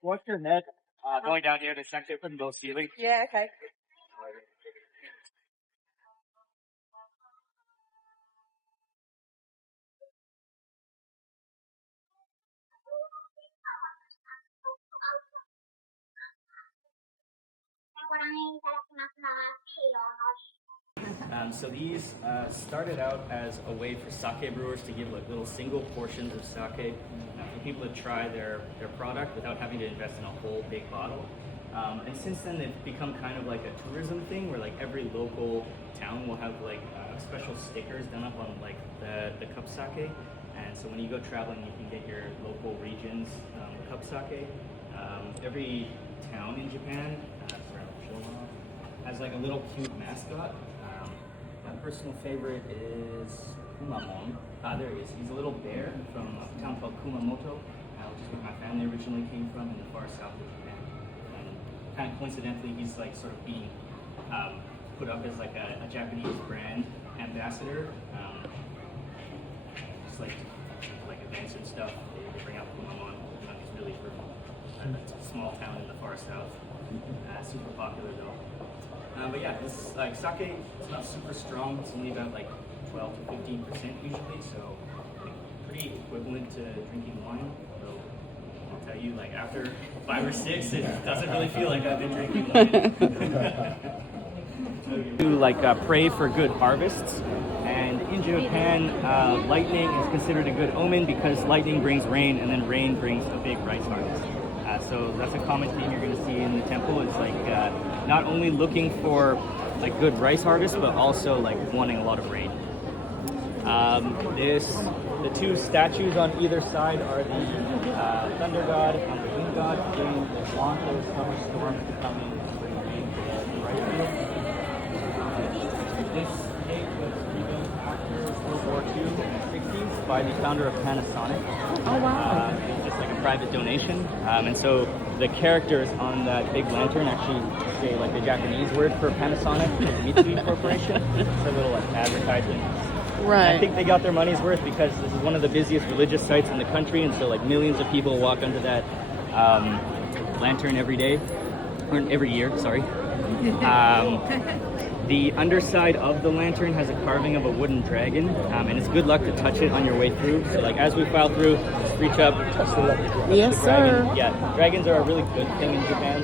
What's your net? Going down here to check it from low ceiling. Yeah, okay. So these started out as a way for sake brewers to give like little single portions of sake for people to try their product without having to invest in a whole big bottle. And since then they've become kind of like a tourism thing where like every local town will have like special stickers done up on like the cup sake. And so when you go traveling you can get your local region's cup sake. Every town in Japan has like a little cute mascot. My personal favorite is Kumamon. There he is. He's a little bear from a town called Kumamoto, which is where my family originally came from in the far south of Japan. And kind of coincidentally, he's like sort of being put up as like a Japanese brand ambassador. Just like events and stuff, they bring out Kumamon. He's really from a small town in the far south. Super popular though. But yeah, this like sake, it's not super strong. It's only about like 12 to 15% usually, so like, pretty equivalent to drinking wine. So I'll tell you, like after 5 or 6, it doesn't really feel like I've been drinking wine. To like pray for good harvests, and in Japan, lightning is considered a good omen because lightning brings rain, and then rain brings a big rice harvest. So that's a common theme you're going to see in the temple. It's like not only looking for like good rice harvest, but also like wanting a lot of rain. The two statues on either side are the thunder god and the wind god. They want those summer storms to come in and bring rain to the rice fields. This cake was rebuilt after World War II in the 60s by the founder of Panasonic. Oh wow. It's just like a private donation. And so the characters on that big lantern actually say like the Japanese word for Panasonic, Mitsui Corporation. It's a little like advertisement. Right. I think they got their money's worth because this is one of the busiest religious sites in the country, and so like millions of people walk under that lantern every day, or every year, sorry. The underside of the lantern has a carving of a wooden dragon, and it's good luck to touch it on your way through. So like as we file through, just reach up, touch the Yes, dragon. sir. Yeah, dragons are a really good thing in Japan.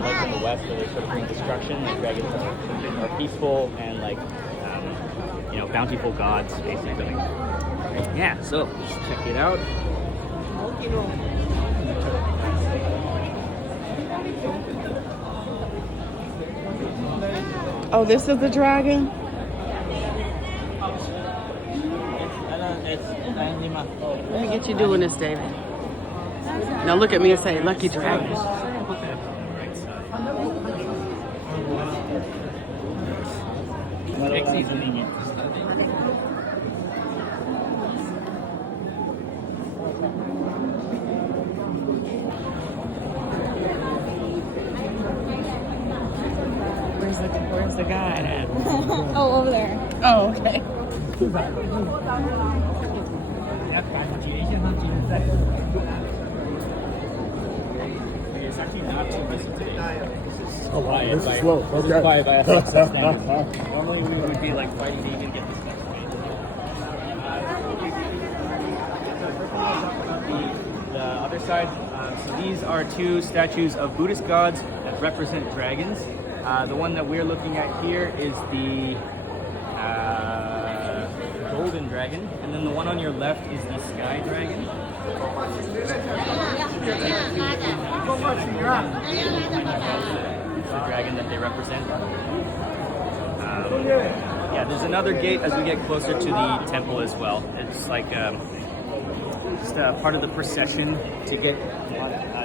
Like in the West, where they sort of bring destruction, like dragons are peaceful and like bountiful gods, basically. Yeah, so let's check it out. Oh, this is the dragon? Let me get you doing this, David. Now look at me and say, lucky dragon. Where's the guide at? Oh, over there. Oh, okay. It's actually not too busy today. This is This is by, slow. this is Okay. by Asukasa standards. Normally we would be like fighting to even get this stuff right. The other side, so these are two statues of Buddhist gods that represent dragons. The one that we're looking at here is the golden dragon, and then the one on your left is the sky dragon. The dragon that they represent. Yeah, there's another gate as we get closer to the temple as well. It's like just part of the procession to get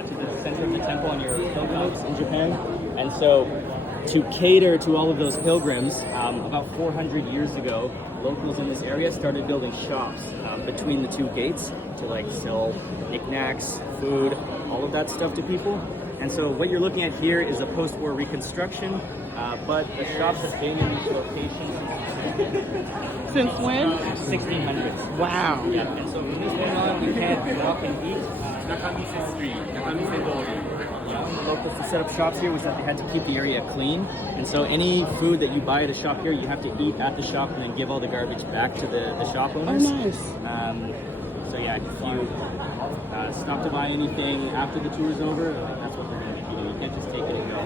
to the center of the temple on your pilgrims in Japan. And so to cater to all of those pilgrims, about 400 years ago, locals in this area started building shops between the two gates to like sell knickknacks, food, all of that stuff to people. And so what you're looking at here is a post-war reconstruction, but the shops have been in these locations Since when? 1600s. Wow. Yeah, and so from this point on, you can't walk and eat. Nakamise Street, Nakamise Dori. Locals to set up shops here was that they had to keep the area clean, and so any food that you buy at a shop here, you have to eat at the shop and then give all the garbage back to the shop owners. Oh, nice. So yeah, if you stop to buy anything after the tour is over, that's what they're going to make you do. You can't just take it and go.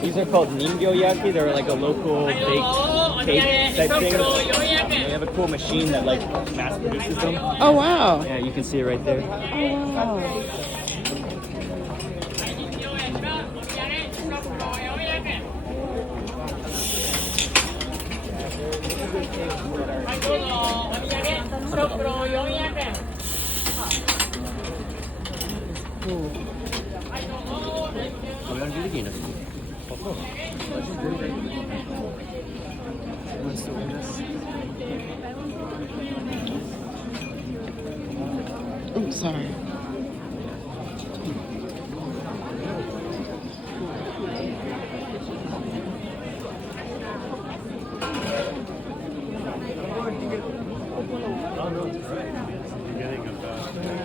These are called ningyo-yaki. They're like a local baked cake type thing. They have a cool machine that like mass produces them. Oh, wow. Yeah, you can see it right there. Oh, wow. I'm sorry.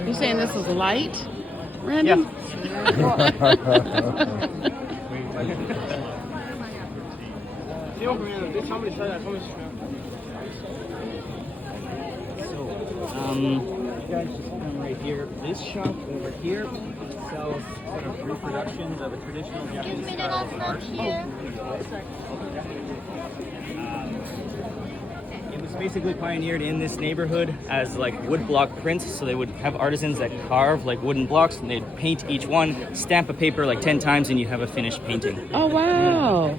You saying this is light, Randy? Yeah. You guys just come right here. This shop over here sells sort of reproductions of a traditional Japanese style of art. It was basically pioneered in this neighborhood as like woodblock prints. So they would have artisans that carve like wooden blocks, and they'd paint each one, stamp a paper like 10 times, and you have a finished painting. Oh, wow.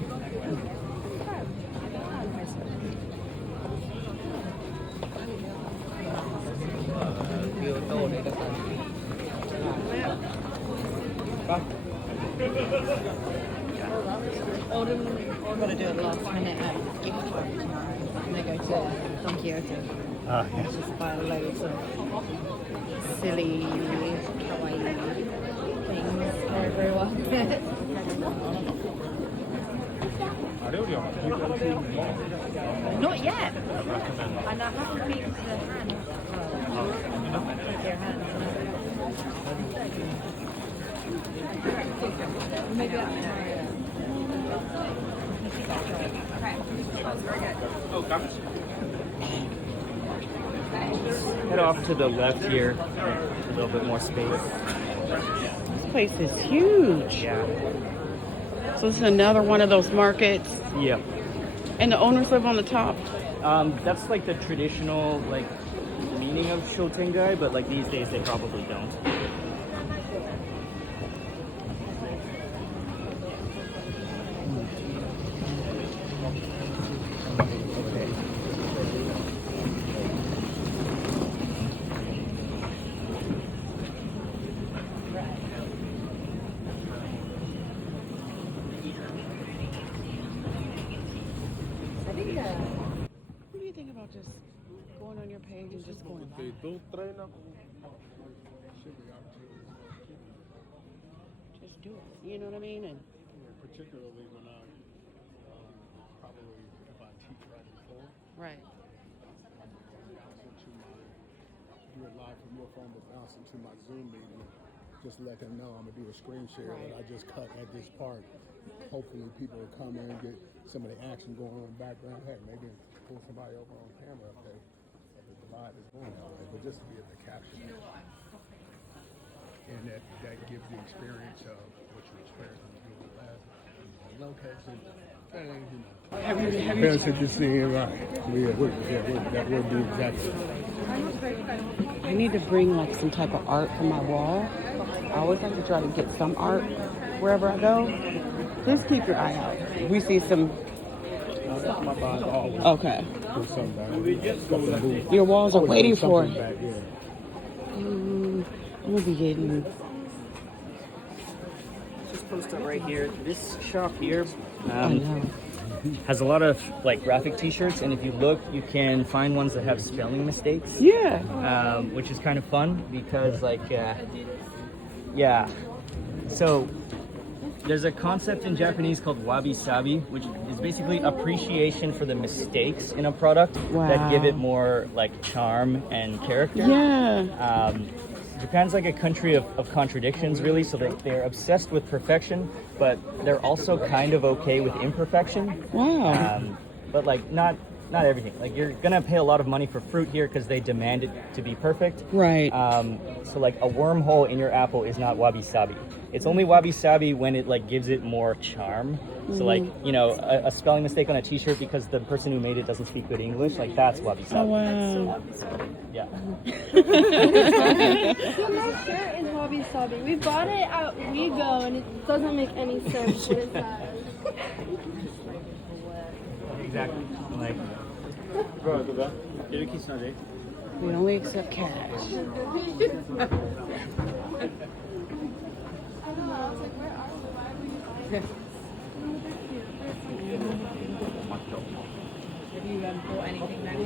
I'm going to do it last minute at gift shop tomorrow. And they go to Don Quixote. Just buy loads of silly, kawaii things for everyone. Not yet. And I haven't been to the hands. Their hands. Maybe that's Head off to the left here, a little bit more space. This place is huge. Yeah. So this is another one of those markets. Yeah. And the owners live on the top. That's like the traditional like meaning of Shotengai, but like these days they probably don't. What do you think about just going on your page and just going live? Just do it. You know what I mean? And particularly when I probably if I teach right before, right. do it live from your phone, but bounce into my Zoom meeting. Just let them know I'm gonna do a screen share that I just cut at this part. Hopefully people will come in and get some of the action going on in the background. Heck, maybe pull somebody over on camera if the live is going on. But just to be able to capture it. And that gives the experience of what you experienced when you do the last location. Have you Depends if you're seeing right. That would be exactly. I need to bring like some type of art for my wall. I always like to try to get some art wherever I go. Just keep your eye out. If we see some. Okay. Your walls are waiting for it. I'm gonna be getting. Just post it right here. This shop here I know. has a lot of like graphic T-shirts, and if you look, you can find ones that have spelling mistakes. Yeah. Which is kind of fun because like, yeah. So there's a concept in Japanese called wabi-sabi, which is basically appreciation for the mistakes in a product that give it more like charm and character. Yeah. Japan's like a country of contradictions, really. So they're obsessed with perfection, but they're also kind of okay with imperfection. Wow. But like not everything. Like you're gonna pay a lot of money for fruit here because they demand it to be perfect. Right. So like a wormhole in your apple is not wabi-sabi. It's only wabi-sabi when it like gives it more charm. So like, you know, a spelling mistake on a T-shirt because the person who made it doesn't speak good English, like that's wabi-sabi. Oh, wow. Yeah. My shirt is wabi sabi. We bought it at WeGo and it doesn't make any sense what it says. Exactly. Like. We only accept cash. Have you bought anything then?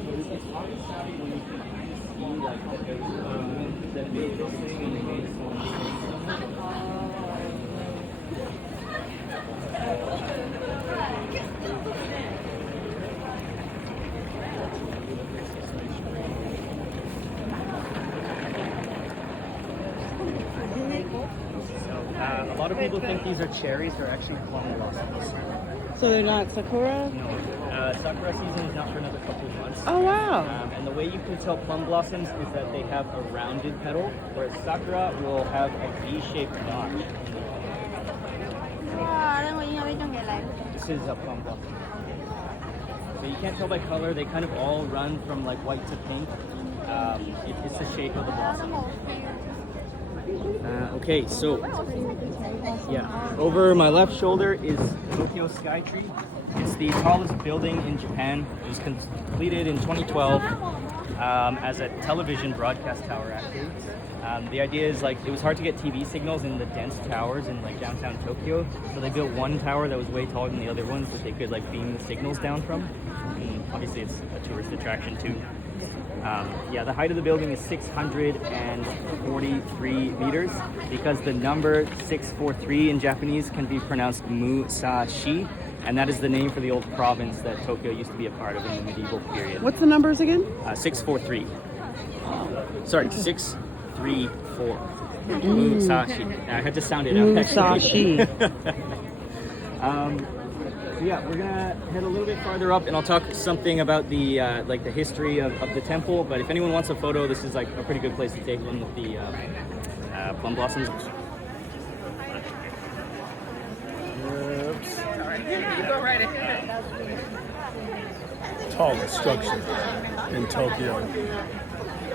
A lot of people think these are cherries. They're actually plum blossoms. So they're not sakura? No. Sakura season is not for another couple of months. Oh, wow. And the way you can tell plum blossoms is that they have a rounded petal, whereas sakura will have a V-shaped notch. This is a plum blossom. So you can't tell by color. They kind of all run from like white to pink. It's the shape of the blossom. Okay, so yeah, over my left shoulder is Tokyo Skytree. It's the tallest building in Japan. It was completed in 2012 as a television broadcast tower, actually. The idea is like it was hard to get TV signals in the dense towers in like downtown Tokyo, so they built one tower that was way taller than the other ones that they could like beam the signals down from. And obviously, it's a tourist attraction too. Yeah, the height of the building is 643 meters because the number 643 in Japanese can be pronounced Musashi, and that is the name for the old province that Tokyo used to be a part of in the medieval period. What's the numbers again? 643. Sorry, 634. Musashi. I had to sound it out. Musashi. Yeah, we're gonna head a little bit farther up, and I'll talk something about the like the history of the temple. But if anyone wants a photo, this is like a pretty good place to take one with the plum blossoms. Tallest structure in Tokyo,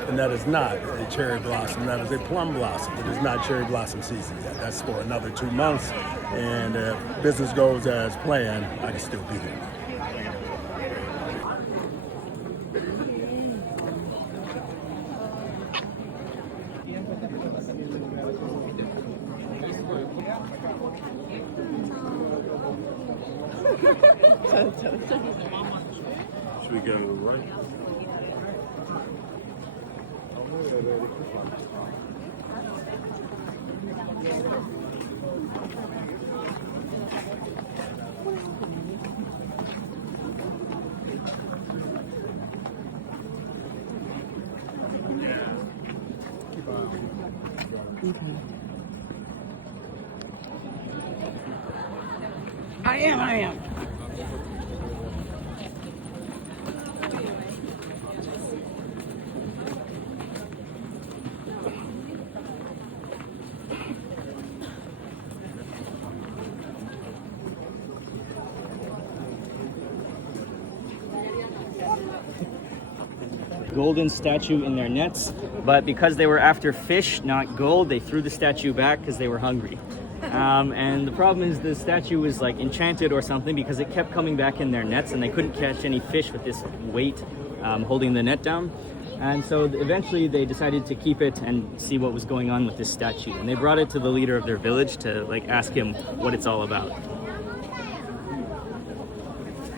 and that is not a cherry blossom. That is a plum blossom. It is not cherry blossom season yet. That's for another 2 months, and if business goes as planned, I can still be here. Should we go right? I am. golden statue in their nets, but because they were after fish, not gold, they threw the statue back because they were hungry. And the problem is the statue was like enchanted or something because it kept coming back in their nets and they couldn't catch any fish with this weight holding the net down. And so eventually they decided to keep it and see what was going on with this statue. And they brought it to the leader of their village to like ask him what it's all about.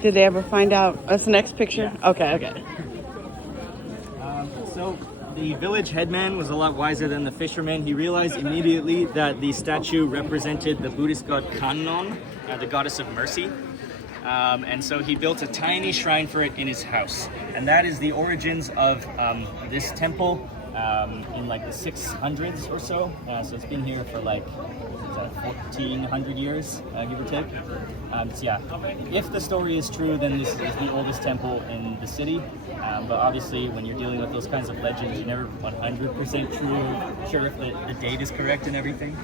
Did they ever find out? That's the next picture? Yeah. Okay. So the village headman was a lot wiser than the fisherman. He realized immediately that the statue represented the Buddhist god Kannon, the goddess of mercy. And so he built a tiny shrine for it in his house. And that is the origins of this temple in like the 600s or so. So it's been here for like 1,400 years, give or take. So yeah, if the story is true, then this is the oldest temple in the city. But obviously, when you're dealing with those kinds of legends, you're never 100% sure if the date is correct and everything.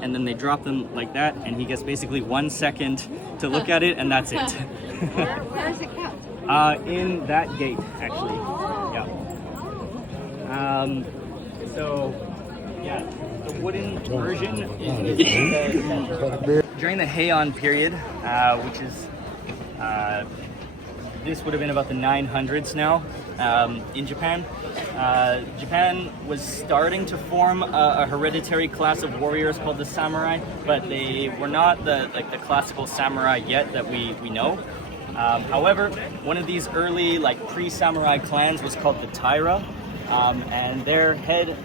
And then they drop them like that, and he gets basically 1 second to look at it, and that's it. Where is it kept? In that gate, actually. Yeah. So, yeah, the wooden version is during the Heian period, which is this would have been about the 900s now in Japan. Japan was starting to form a hereditary class of warriors called the samurai, but they were not the classical samurai yet that we know. However, one of these early pre-samurai clans was called the Taira, and their head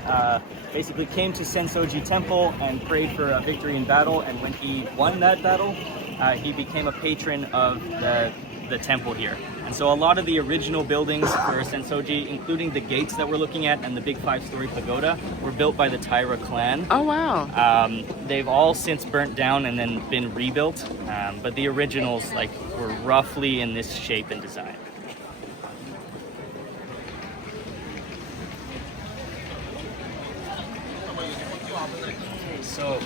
basically came to Sensō-Ji temple and prayed for a victory in battle, and when he won that battle, he became a patron of the temple here. And so a lot of the original buildings for Sensō-Ji, including the gates that we're looking at and the big 5-story pagoda, were built by the Taira clan. Oh, wow. They've all since burnt down and then been rebuilt, but the originals were roughly in this shape and design. So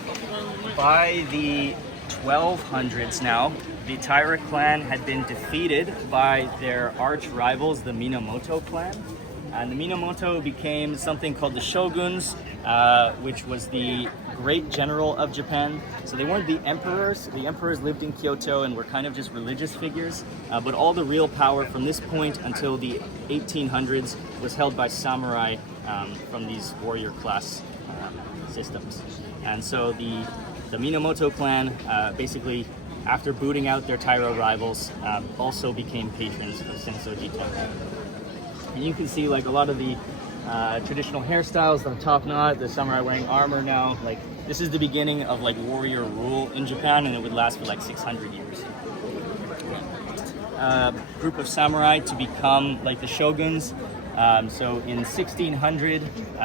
by the 1200s now, the Taira clan had been defeated by their arch rivals, the Minamoto clan. And the Minamoto became something called the shoguns, which was the great general of Japan. So they weren't the emperors. The emperors lived in Kyoto and were kind of just religious figures. But all the real power from this point until the 1800s was held by samurai from these warrior class systems. And so the Minamoto clan basically, after booting out their Taira rivals, also became patrons of Sensō-Ji temple. And you can see a lot of the traditional hairstyles, the top knot, the samurai wearing armor now. This is the beginning of warrior rule in Japan, and it would last for 600 years. Group of samurai to become the shoguns. So in 1600,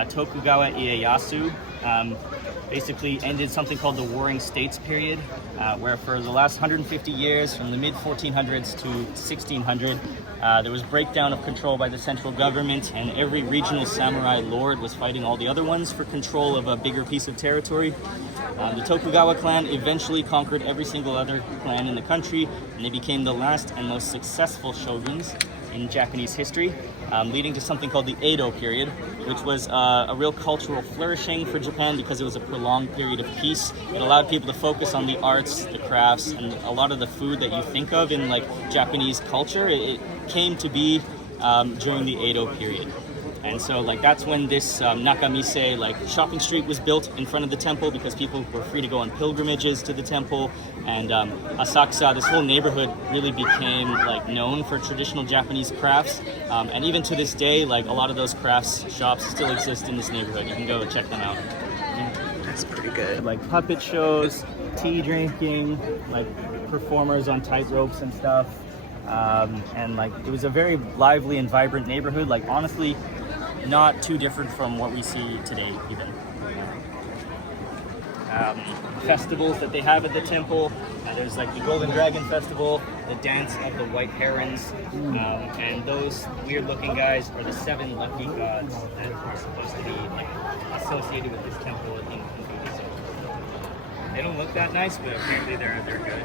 Tokugawa Ieyasu basically ended something called the Warring States period, where for the last 150 years, from the mid-1400s to 1600, there was breakdown of control by the central government, and every regional samurai lord was fighting all the other ones for control of a bigger piece of territory. The Tokugawa clan eventually conquered every single other clan in the country, and they became the last and most successful shoguns in Japanese history, leading to something called the Edo period, which was a real cultural flourishing for Japan because it was a prolonged period of peace. It allowed people to focus on the arts, the crafts, and a lot of the food that you think of in Japanese culture. It came to be during the Edo period. And so that's when this Nakamise shopping street was built in front of the temple, because people were free to go on pilgrimages to the temple. And Asukasa, this whole neighborhood, really became known for traditional Japanese crafts. And even to this day, a lot of those crafts shops still exist in this neighborhood. You can go check them out. That's pretty good. Puppet shows, tea drinking, performers on tight ropes and stuff. And it was a very lively and vibrant neighborhood. Honestly, not too different from what we see today even. Festivals that they have at the temple, there's the Golden Dragon Festival, the Dance of the White Herons, and those weird looking guys are the 7 lucky gods that are supposed to be associated with this temple in Buddhism. They don't look that nice, but apparently they're good.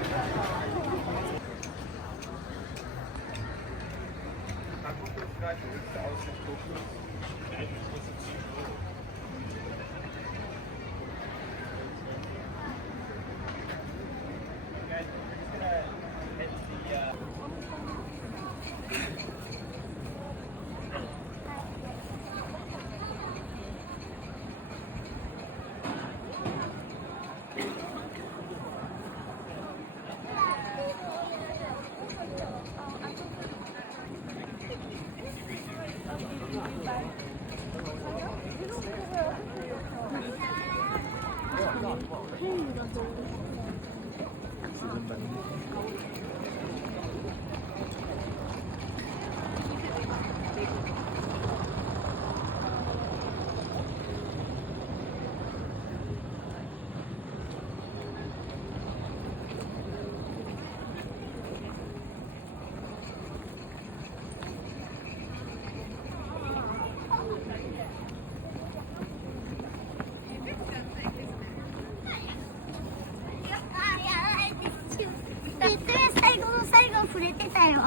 最後の最後触れてたよ。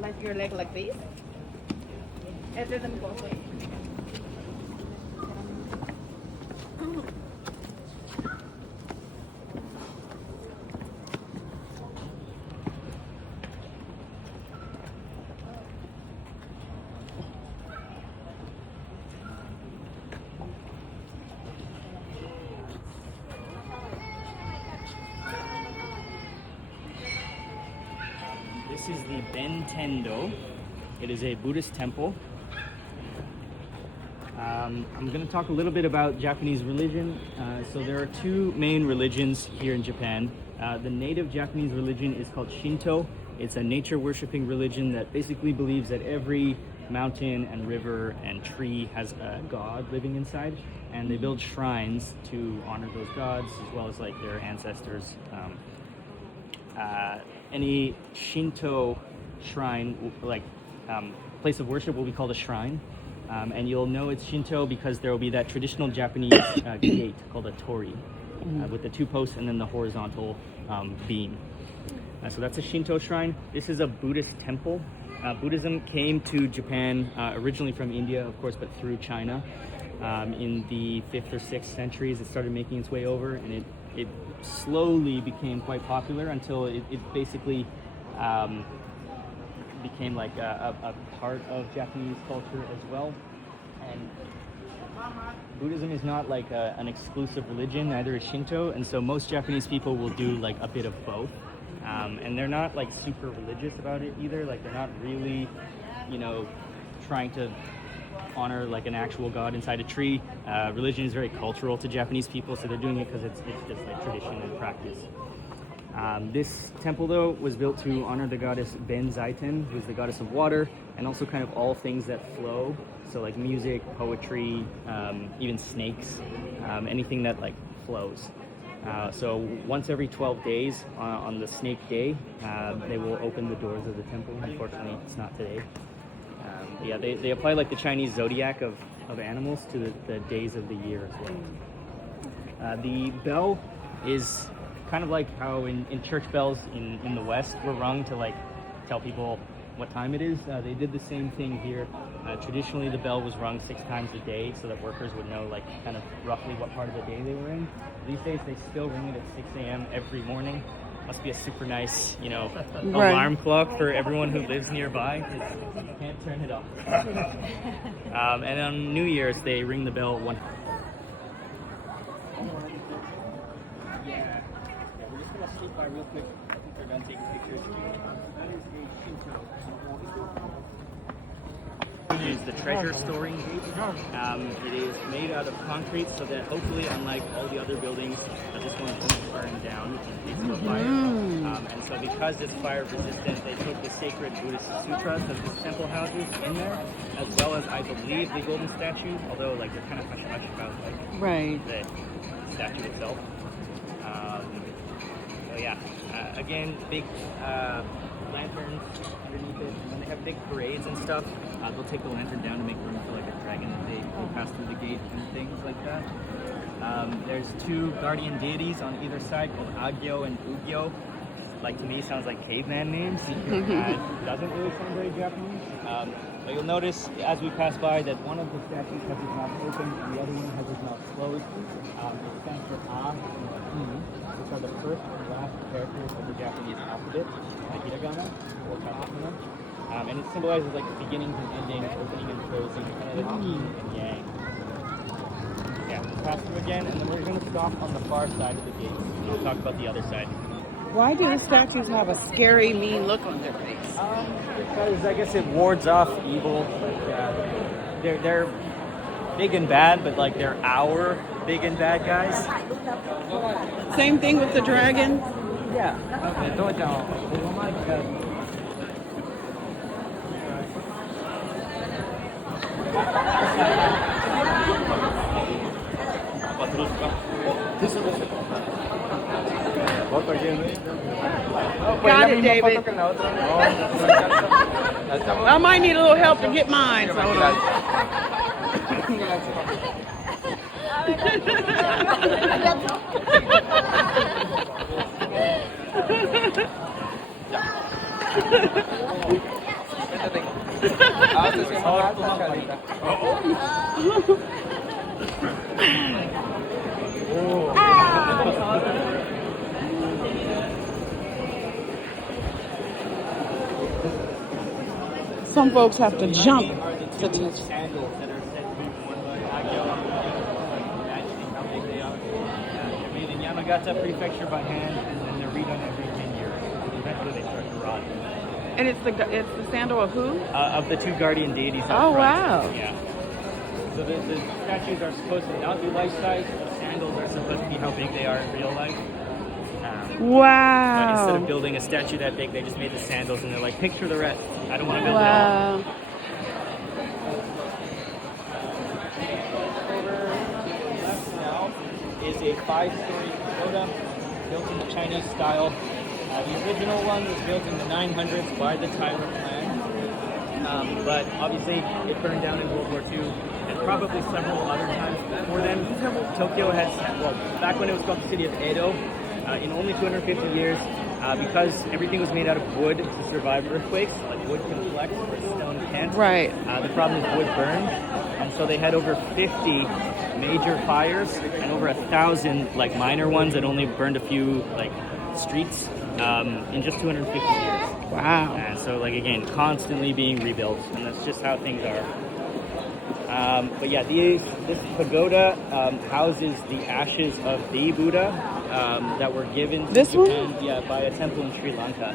Like your leg like this. And do them both ways. This is the Ben-Tendo. It is a Buddhist temple. I'm going to talk a little bit about Japanese religion. So there are two main religions here in Japan. The native Japanese religion is called Shinto. It's a nature worshipping religion that basically believes that every mountain and river and tree has a god living inside, and they build shrines to honor those gods as well as like their ancestors. Any Shinto shrine, like place of worship, will be called a shrine. And you'll know it's Shinto because there will be that traditional Japanese gate called a torii, with the two posts and then the horizontal beam. So that's a Shinto shrine. This is a Buddhist temple. Buddhism came to Japan originally from India, of course, but through China. In the 5th or 6th centuries, it started making its way over, and it slowly became quite popular until it basically became like a part of Japanese culture as well. And Buddhism is not like an exclusive religion, neither is Shinto, and so most Japanese people will do like a bit of both. And they're not like super religious about it either. Like they're not really, trying to honor like an actual god inside a tree. Religion is very cultural to Japanese people, so they're doing it because it's just like tradition and practice. This temple, though, was built to honor the goddess Ben-Zaiten, who is the goddess of water, and also kind of all things that flow. So like music, poetry, even snakes, anything that like flows. So once every 12 days on the snake day, they will open the doors of the temple. Unfortunately, it's not today. They apply like the Chinese zodiac of animals to the days of the year as well. The bell is kind of like how in church bells in the West were rung to like tell people what time it is. They did the same thing here. Traditionally, the bell was rung 6 times a day so that workers would know like kind of roughly what part of the day they were in. These days, they still ring it at 6 a.m. every morning. Must be a super nice, you know, alarm clock for everyone who lives nearby. You can't turn it off. And on New Year's, they ring the bell one. Yeah, we're just gonna sleep by real quick. I think they're done taking pictures. That is a Shinto. It is the treasure storing gate. It is made out of concrete so that hopefully, unlike all the other buildings, this one won't burn down in case of a fire. And so because it's fire resistant, they put the sacred Buddhist sutras of the temple houses in there, as well as, I believe, the golden statue, although like they're kind of hush-hush about like the statue itself. So yeah, again, big lanterns underneath it, and when they have big parades and stuff, they'll take the lantern down to make room for like a dragon that they pass through the gate and things like that. There's 2 guardian deities on either side called Agyo and Ugyo. Like, to me, sounds like caveman names. Doesn't really sound very Japanese. But you'll notice as we pass by that one of the statues has his mouth open and the other one has his mouth closed. It stands for A and Hi, which are the first and last characters of the Japanese alphabet, the hiragana or katakana. And it symbolizes like the beginnings and endings, opening and closing, kind of like yin and yang. Yeah, pass through again, and then we're going to stop on the far side of the gate. We'll talk about the other side. Why do the statues have a scary, mean look on their face? Because I guess it wards off evil. Like, they're big and bad, but like they're our big and bad guys. Same thing with the dragon? Yeah. Got it, David. I might need a little help to get mine. So hold on. Some folks have to jump to touch. Sandals that are said to be worn by Agyo, imagining how big they are. They're made in Yamagata Prefecture by hand, and then they're redone every 10 years. Eventually they start to rot. And it's the sandal of who? Of the 2 guardian deities. Oh, wow. Yeah. So the statues are supposed to not be life size. The sandals are supposed to be how big they are in real life. Wow. But instead of building a statue that big, they just made the sandals, and they're like, picture the rest. I don't want to build it all. Left now is a 5-story pagoda built in the Chinese style. The original one was built in the 900s by the Tyler clan, but obviously it burned down in World War II, and probably several other times before then. Tokyo has, well, back when it was called the city of Edo, in only 250 years, because everything was made out of wood to survive earthquakes, like wood can flex where stone can't. Right. The problem is wood burned, and so they had over 50 major fires and over 1,000 like minor ones that only burned a few like streets in just 250 years. Wow. And so like again, constantly being rebuilt, and that's just how things are. But yeah, this pagoda houses the ashes of the Buddha that were given to Japan, by a temple in Sri Lanka.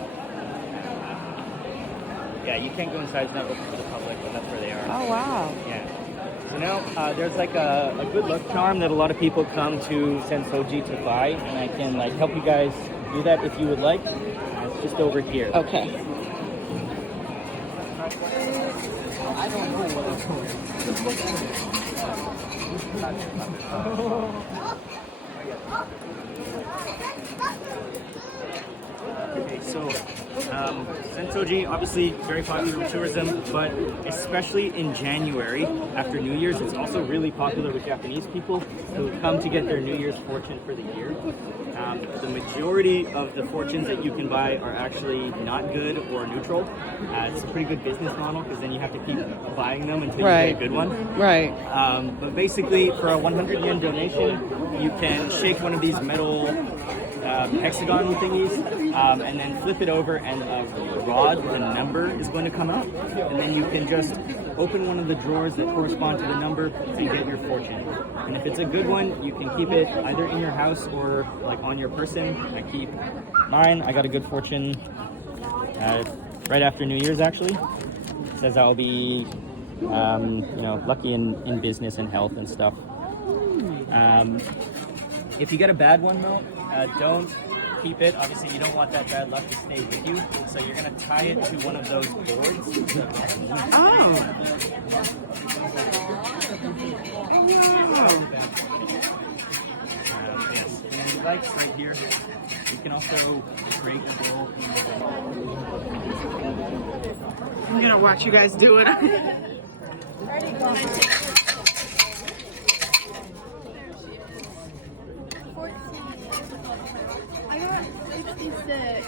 Yeah, you can't go inside; it's not open to the public, but that's where they are. Oh, wow. Yeah. So now there's like a good luck charm that a lot of people come to Sensō-Ji to buy, and I can like help you guys do that if you would like. It's just over here. Okay. I don't know what it's called. Okay, So, Sensō-Ji, obviously very popular with tourism, but especially in January after New Year's, it's also really popular with Japanese people who come to get their New Year's fortune for the year. The majority of the fortunes that you can buy are actually not good or neutral. It's a pretty good business model because then you have to keep buying them until you get a good one. Right. But basically, for a 100 yen donation, you can shake one of these metal hexagon thingies and then flip it over, and a rod with a number is going to come out. And then you can just open one of the drawers that correspond to the number and get your fortune. And if it's a good one, you can keep it either in your house or like on your person. I keep mine. I got a good fortune right after New Year's, actually. It says I'll be lucky in business and health and stuff. If you get a bad one though, don't keep it. Obviously, you don't want that bad luck to stay with you. So you're gonna tie it to one of those boards. Yes, and lights right here. You can also break the bowl. I'm gonna watch you guys do it. I got 66.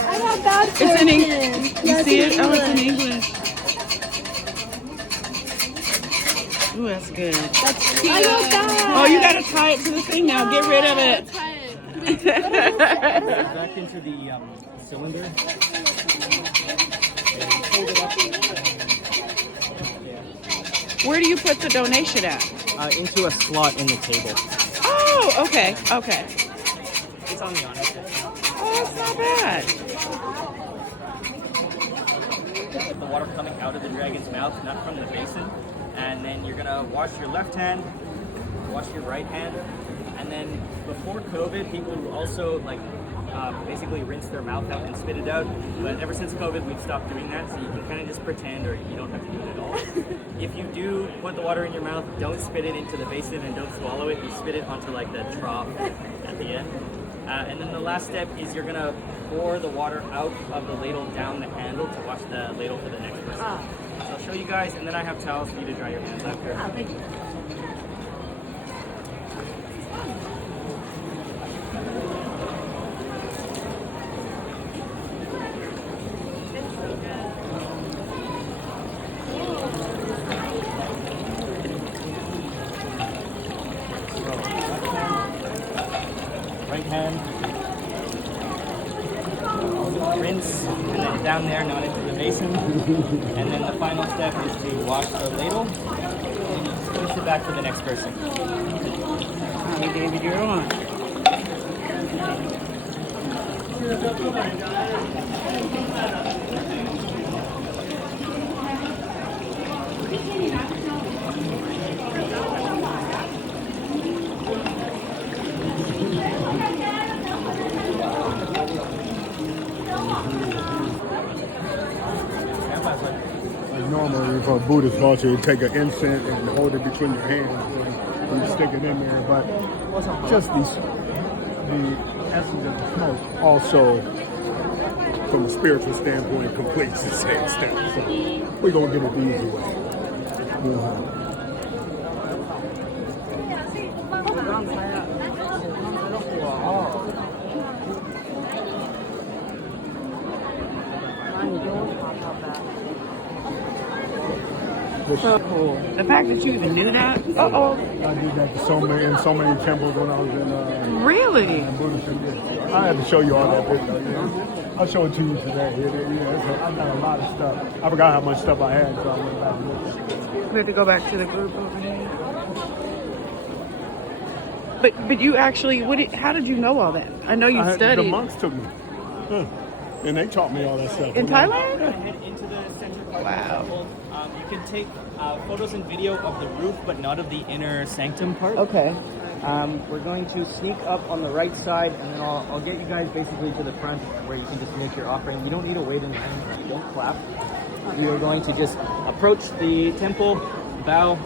I got bad fortune. It's in English. You see it? Oh, it's in English. Ooh, that's good. That's cute. I got that. Oh, you gotta tie it to the thing now. Get rid of it. Back into the cylinder. Hold it up. Where do you put the donation at? Into a slot in the table. Oh, okay, okay. It's on the honest. Oh, that's not bad. The water coming out of the dragon's mouth, not from the basin. And then you're gonna wash your left hand, wash your right hand, and then before COVID, people would also basically rinse their mouth out and spit it out. But ever since COVID, we've stopped doing that, so you can kind of just pretend, or you don't have to do it at all. If you do put the water in your mouth, don't spit it into the basin and don't swallow it. You spit it onto like the trough at the end. And then the last step is you're gonna pour the water out of the ladle down the handle to wash the ladle for the next person. So I'll show you guys, and then I have towels for you to dry your hands after. Thank you. Right hand, rinse, and then down there, not into the basin. And then the final step is to wash the ladle, and you push it back to the next person. Hey, David, you're on. Normally, for a Buddhist culture, you take an incense and hold it between your hands and you stick it in there. But just the essence of the smoke also, from a spiritual standpoint, completes the same step. So we're going to get it the easy way. So cool. The fact that you even knew that. Uh-oh. I did that to so many temples when I was in Really? Buddhism. I had to show you all that video. I'll show it to you today. I've got a lot of stuff. I forgot how much stuff I had, so I went back and looked. We have to go back to the group over here. But you actually, how did you know all that? I know you studied. The monks took me. And they taught me all that stuff. In Thailand? Head into the center part Wow. of the temple. You can take photos and video of the roof, but not of the inner sanctum part. Okay. We're going to sneak up on the right side, and then I'll get you guys basically to the front where you can just make your offering. You don't need to wait in line. Don't clap. We are going to just approach the temple, bow,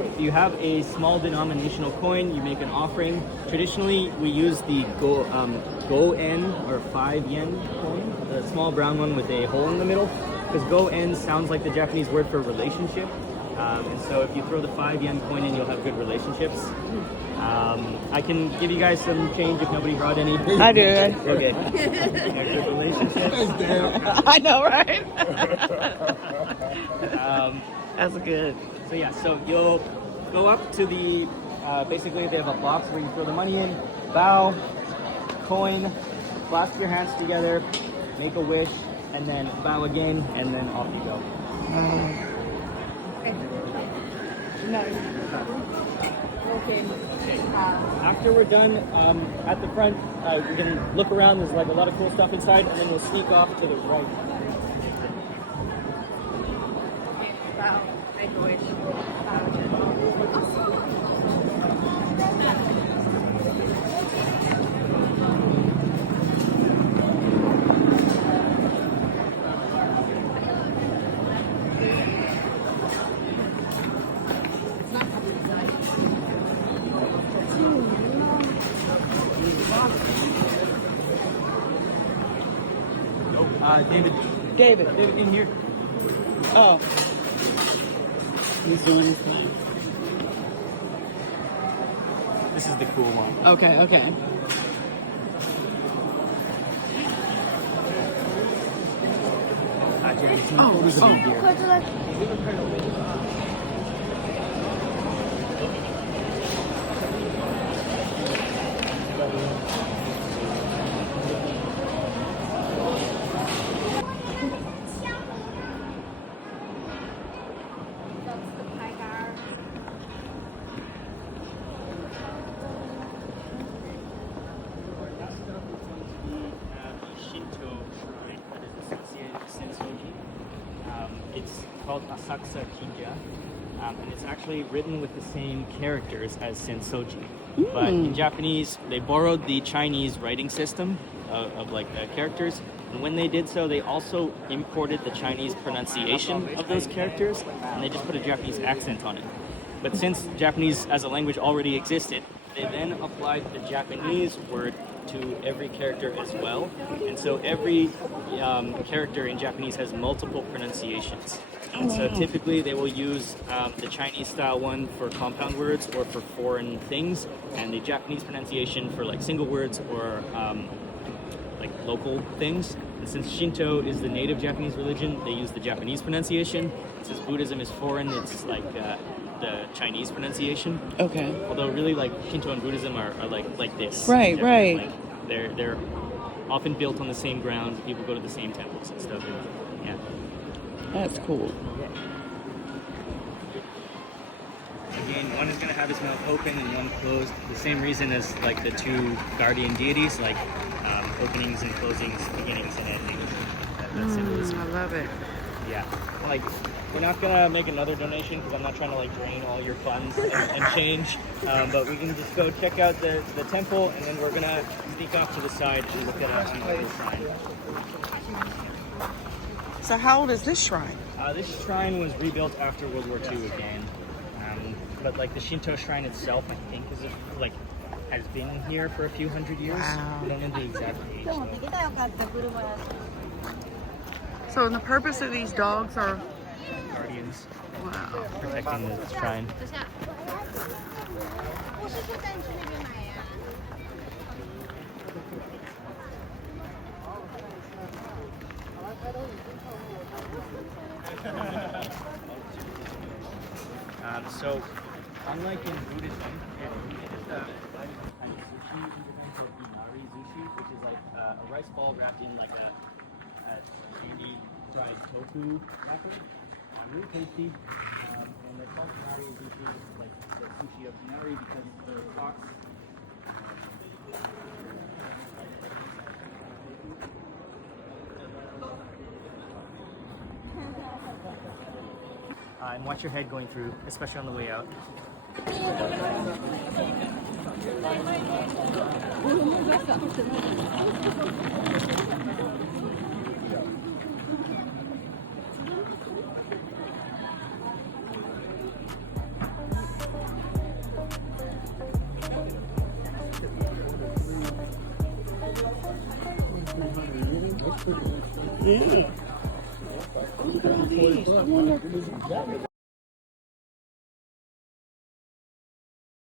If you have a small denominational coin, you make an offering. Traditionally, we use the go-en or 5 yen coin, the small brown one with a hole in the middle, because go-en sounds like the Japanese word for relationship. And so if you throw the 5 yen coin in, you'll have good relationships. I can give you guys some change if nobody brought any. I did. Okay. Good relationships. I know, right? That's good. So yeah, so you'll go up to the, basically they have a box where you throw the money in, bow, coin, clasp your hands together, make a wish, and then bow again, and then off you go. Okay. After we're done, at the front, you can look around, there's like a lot of cool stuff inside, and then we'll sneak off to the right. Bow, make a wish. David, in here. Oh. He's doing his thing. This is the cool one. Okay, okay. It's called Asukasa Jinja, and it's actually written with the same characters as Sensō-Ji. But in Japanese, they borrowed the Chinese writing system of like the characters, and when they did so, they also imported the Chinese pronunciation of those characters, and they just put a Japanese accent on it. But since Japanese as a language already existed, they then applied the Japanese word to every character as well, and so every character in Japanese has multiple pronunciations. And so typically they will use the Chinese style one for compound words or for foreign things, and the Japanese pronunciation for like single words or like local things. And since Shinto is the native Japanese religion, they use the Japanese pronunciation. Since Buddhism is foreign, it's like the Chinese pronunciation. Okay. Although really like Shinto and Buddhism are like this. Right, right. Like, they're often built on the same grounds. People go to the same temples and stuff. And, yeah. That's cool. Again, one is going to have his mouth open and one closed. The same reason as like the two guardian deities, like openings and closings, beginnings and endings. That symbolism. I love it. Yeah. Like, we're not going to make another donation because I'm not trying to like drain all your funds and change. But we can just go check out the temple, and then we're going to sneak off to the side and look at another shrine. So how old is this shrine? This shrine was rebuilt after World War II again. But like the Shinto shrine itself, I think, has been here for a few hundred years. Wow. We don't know the exact age. So the purpose of these dogs are... Guardians. Wow. Protecting the shrine. So, unlike in Buddhism, it is a kind of sushi called inari sushi, which is like a rice ball wrapped in like a candy dried tofu wrapper. Really tasty. And they're called inari sushi, like the sushi of inari, because the box. And watch your head going through, especially on the way out. Yeah. Look at all these.